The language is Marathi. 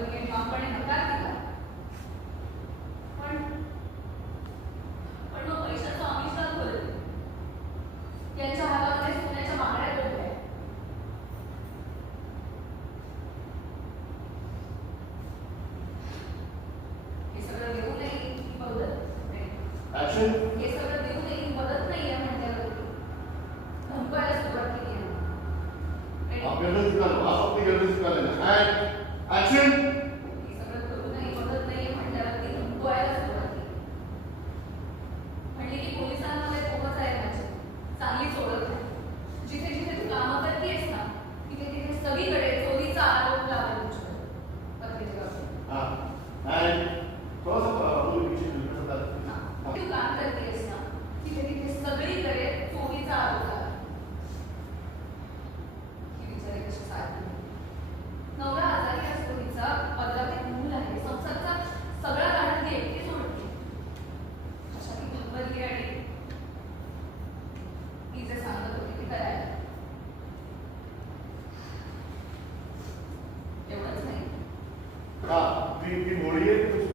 भगवतीने ठामपणे नकार दिला. पण पण मग पैशाचं आमिष दाखवलं. त्यांच्या हातामध्ये सोन्याच्या बांगड्या पडल्या. हे सगळं देऊनही ही मदत नाही. हे सगळं देऊनही ही मदत नाहीये म्हणल्यावरती धमकायला सुरुवात केली आहे. आपल्याला शिकायला आपण शिकायला नाही. ऍक्शन. हे सगळं करूनही मदत नाहीये म्हणल्यावरती धमकायला सुरुवात केली. म्हणली की पोलिसांमध्ये फोकस आहे माझी चांगलीच ओळख आहे. जिथे जिथे तू कामं करतेस ना तिथे तिथे सगळीकडे चोरीचा आरोप लावला तुझ्यावर. पत्रिका तू काम करतेस ना तिथे तिथे सगळीकडे चोरीचा आरोप लावला. ही बिचारी कशी साधली. नवरा आजारी असतो, तिचा 15 ते मूल आहे, संसारचा सगळा गाडा ती एकटी सोडते. अशा ती घाबरली आणि ती जे सांगत होती ते करायला. एवढंच नाही. ती मोडी आहे.